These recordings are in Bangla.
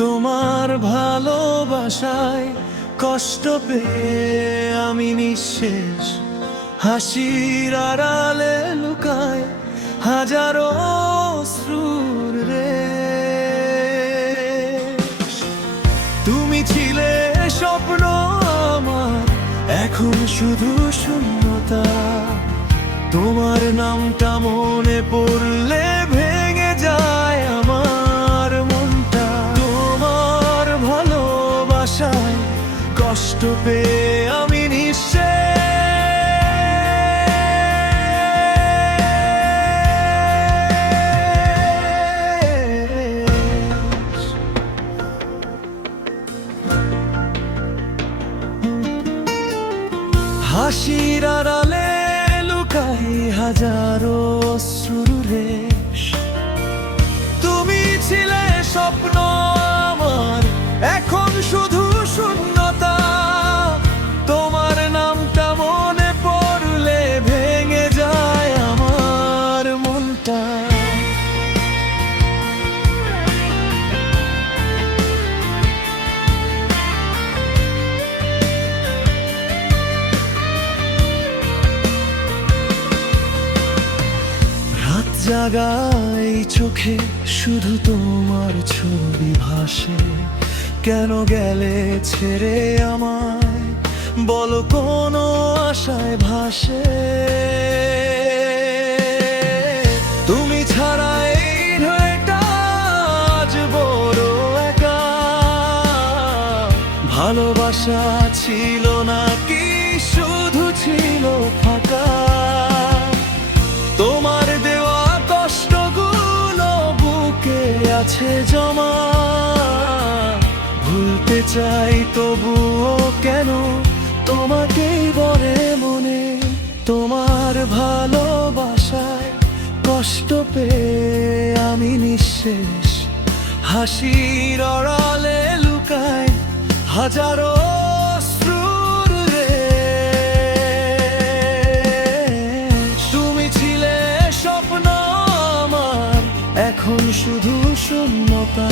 তোমার ভালোবাসায় কষ্ট পেয়ে আমি নিঃশেষ, হাসির আড়ালে লুকায় হাজারো অশ্রুর রেশ। তুমি ছিলে স্বপ্ন আমার, এখন শুধু শূন্যতা। তোমার নামটা মনে পড়লে ভেঙে যায় আমার মনটা। তোমার ভালোবাসায় কষ্ট পেয়ে আমি নিঃশেষ। হাসির আড়ালে লুকাই হাজারো অশ্রুর রেশ। তুমি ছিলে স্বপ্ন আমার, এখন শুধু শূন্যতা। তোমার নামটা মনে পড়লে ভেঙে যায় আমার মনটা। রাত জাগাই চোখে শুধু তোমার ছবি ভাসে। কেন গেলে ছেড়ে আমায়, বলো কোনো আশায় ভাসে? তুমি ছাড়া এই হৃদয়টা আজ বড় একা। ভালোবাসা ছিল নাকি শুধু ছিল ফাঁকা? তোমার দেওয়া কষ্টগুলো বুকে আছে জমা। ভুলতে চাই তবুও কেন তোমাকেই বলে মনে। তোমার ভালোবাসায় কষ্ট পেয়ে আমি নিঃশেষ, হাসির আড়ালে লুকায় হাজারো অশ্রুর রেশ। তুমি ছিলে স্বপ্ন আমার, এখন শুধু শূন্যতা।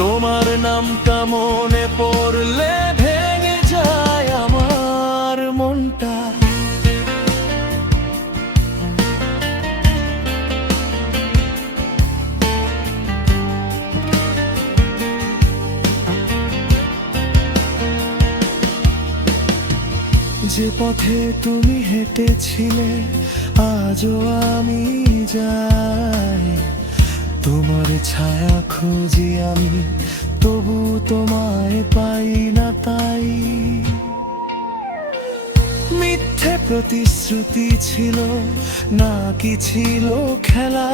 তোমার নামটা মনে পড়লে ভেঙে যায় আমার মনটা। যে পথে তুমি হেঁটেছিলে আজও আমি যাই। তোমার ছায়া খুঁজি আমি, তবু তোমায় পাই না তাই। মিথ্যে প্রতিশ্রুতি ছিল নাকি ছিল খেলা?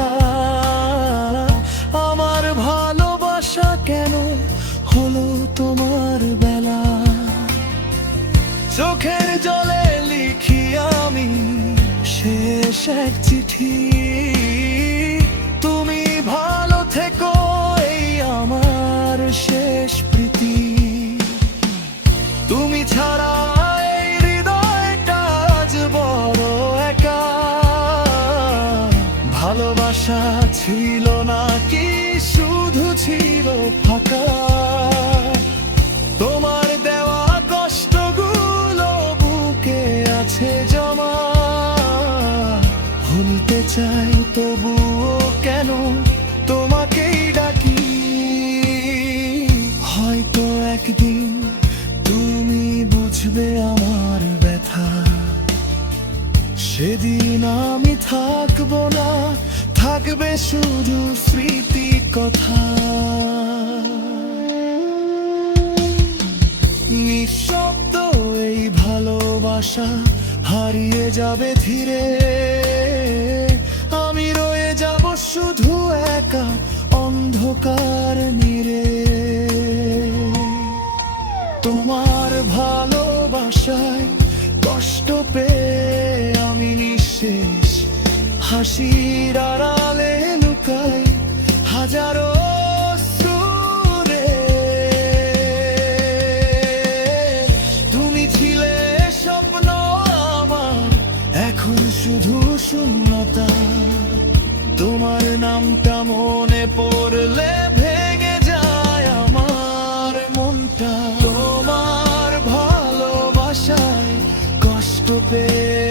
আমার ভালোবাসা কেন হলো তোমার বেলা? চোখের জলে লিখি আমি শেষ এক চিঠি। তুমি ভালো থেকো, এই আমার শেষ প্রীতি। তুমি ছাড়া এই হৃদয়টা আজ বড় একা। ভালোবাসা ছিল নাকি শুধু ছিল ফাঁকা? তোমার দেওয়া কষ্টগুলো বুকে আছে জমা। ভুলতে চাই তবুও কেন তোমাকেই ডাকি। হয়তো একদিন তুমি বুঝবে আমার ব্যথা। সেদিন আমি থাকবো না, থাকবে শুধু স্মৃতি কথা। নিঃশব্দ এই ভালোবাসা হারিয়ে যাবে ধীরে। আমি রয়ে যাব শুধু একা অন্ধকার নীড়ে। তোমার ভালোবাসায় কষ্ট পেয়ে আমি নিঃশেষ, হাসির আড়ালে লুকাই হাজারো অশ্রুর রেশ। তুমি ছিলে স্বপ্ন আমার, এখন শুধু শূন্যতা। তোমার নামটা মনে পড়লে ভেঙে যায় পেয়ে